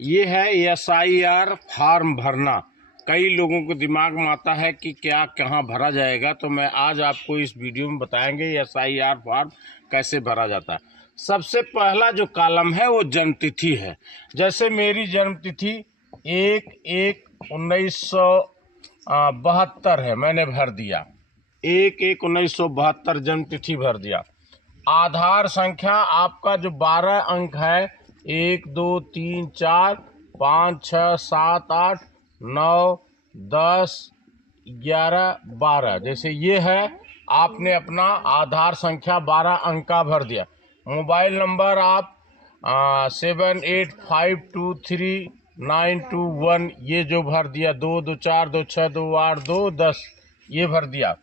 ये है SIR form भरना। कई लोगों को दिमाग में आता है कि क्या कहाँ भरा जाएगा, तो मैं आज आपको इस वीडियो में बताएंगे SIR फॉर्म कैसे भरा जाता है। सबसे पहला जो कॉलम है वो जन्म तिथि है। जैसे मेरी जन्म तिथि 1/1/1972 है, मैंने भर दिया 1/1/1972 जन्म तिथि भर दिया। आधार संख्या आपका जो 12 अंक है 1 2 3 4 5 6 7 8 9 10 11 12, जैसे ये है, आपने अपना आधार संख्या 12 अंक का भर दिया। मोबाइल नंबर आप 78523921 ये जो भर दिया, 22426282210 ये भर दिया।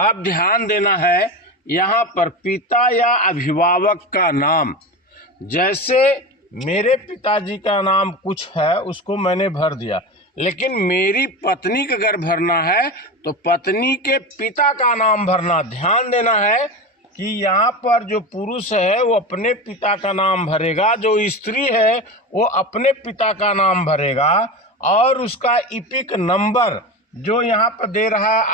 अब ध्यान देना है यहाँ पर पिता या अभिभावक का नाम। जैसे मेरे पिताजी का नाम कुछ है उसको मैंने भर दिया, लेकिन मेरी पत्नी का अगर भरना है तो पत्नी के पिता का नाम भरना। ध्यान देना है कि यहाँ पर जो पुरुष है वो अपने पिता का नाम भरेगा, जो स्त्री है वो अपने पिता का नाम भरेगा, और उसका इपिक नंबर जो यहाँ पर दे रहा है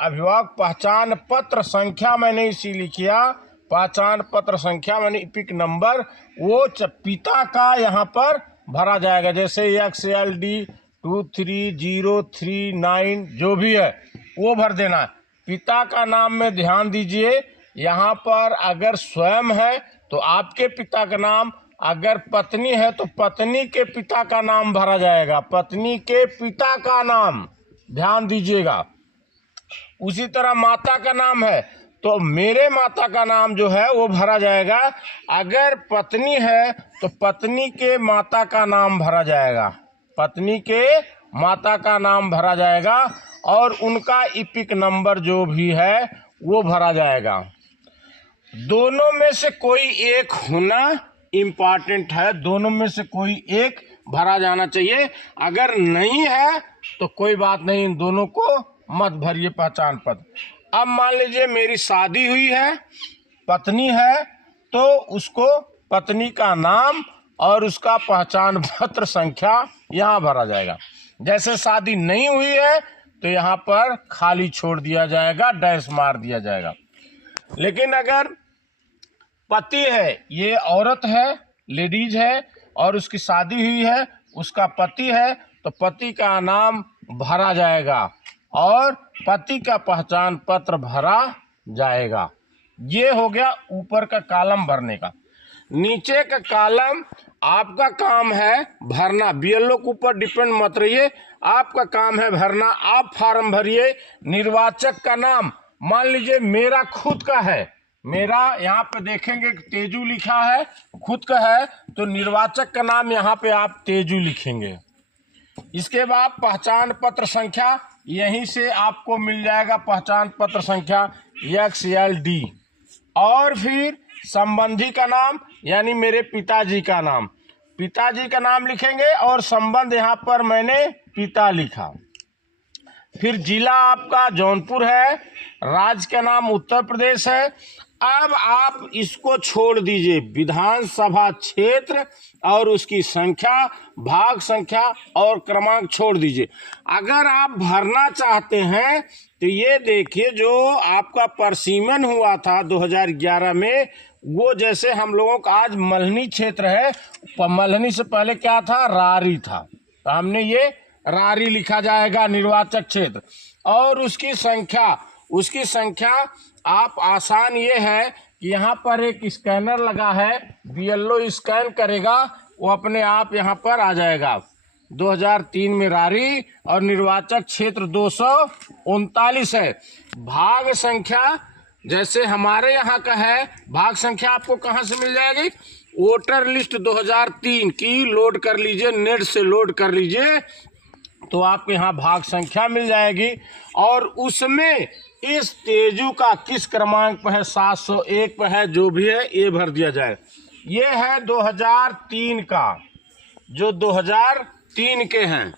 अभिभावक पहचान पत्र संख्या, मैंने इसी लिखिया पहचान पत्र संख्या, मैंने इपिक नंबर वो पिता का यहाँ पर भरा जाएगा। जैसे XLD 23039 जो भी है वो भर देना है। पिता का नाम में ध्यान दीजिए, यहाँ पर अगर स्वयं है तो आपके पिता का नाम, अगर पत्नी है तो पत्नी के पिता का नाम भरा जाएगा, पत्नी के पिता का नाम, ध्यान दीजिएगा। उसी तरह माता का नाम है तो मेरे माता का नाम जो है वो भरा जाएगा। अगर पत्नी है तो पत्नी के माता का नाम भरा जाएगा, पत्नी के माता का नाम भरा जाएगा, और उनका इपिक नंबर जो भी है वो भरा जाएगा। दोनों में से कोई एक होना इम्पॉर्टेंट है, दोनों में से कोई एक भरा जाना चाहिए। अगर नहीं है तो कोई बात नहीं, इन दोनों को मत भरिए पहचान पत्र। अब मान लीजिए मेरी शादी हुई है, पत्नी है, तो उसको पत्नी का नाम और उसका पहचान पत्र संख्या यहाँ भरा जाएगा। जैसे शादी नहीं हुई है तो यहाँ पर खाली छोड़ दिया जाएगा, डैश मार दिया जाएगा। लेकिन अगर पति है, ये औरत है, लेडीज है, और उसकी शादी हुई है, उसका पति है, तो पति का नाम भरा जाएगा और पति का पहचान पत्र भरा जाएगा। ये हो गया ऊपर का कॉलम भरने का। नीचे का कॉलम आपका काम है भरना। BLO के ऊपर डिपेंड मत रहिए, आपका काम है भरना। आप फॉर्म भरिए। निर्वाचक का नाम मान लीजिए मेरा खुद का है, मेरा यहाँ पे देखेंगे तेजू लिखा है, खुद का है, तो निर्वाचक का नाम यहाँ पे आप तेजू लिखेंगे। इसके बाद पहचान पत्र संख्या, यहीं से आपको मिल जाएगा पहचान पत्र संख्या XLD, और फिर संबंधी का नाम यानी मेरे पिताजी का नाम, पिताजी का नाम लिखेंगे, और संबंध यहाँ पर मैंने पिता लिखा। फिर जिला आपका जौनपुर है, राज्य का नाम उत्तर प्रदेश है। अब आप इसको छोड़ दीजिए, विधानसभा क्षेत्र और उसकी संख्या, भाग संख्या और क्रमांक छोड़ दीजिए। अगर आप भरना चाहते हैं तो ये देखिए, जो आपका परसीमन हुआ था 2011 में, वो जैसे हम लोगों का आज मल्हनी क्षेत्र है, मल्हनी से पहले क्या था, रारी था, तो हमने ये रारी लिखा जाएगा निर्वाचक क्षेत्र। और उसकी संख्या आप आसान ये है कि यहाँ पर एक स्कैनर लगा है, BLO स्कैन करेगा, वो अपने आप यहाँ पर आ जाएगा। 2003 में रारी और निर्वाचक क्षेत्र 239 है। भाग संख्या जैसे हमारे यहाँ का है, भाग संख्या आपको कहाँ से मिल जाएगी, वोटर लिस्ट 2003 की लोड कर लीजिए, नेट से लोड कर लीजिए, तो आपको यहाँ भाग संख्या मिल जाएगी। और उसमें इस तेजू का किस क्रमांक पर है, 701 पर है, जो भी है ये भर दिया जाए। ये है 2003 का, जो 2003 के हैं।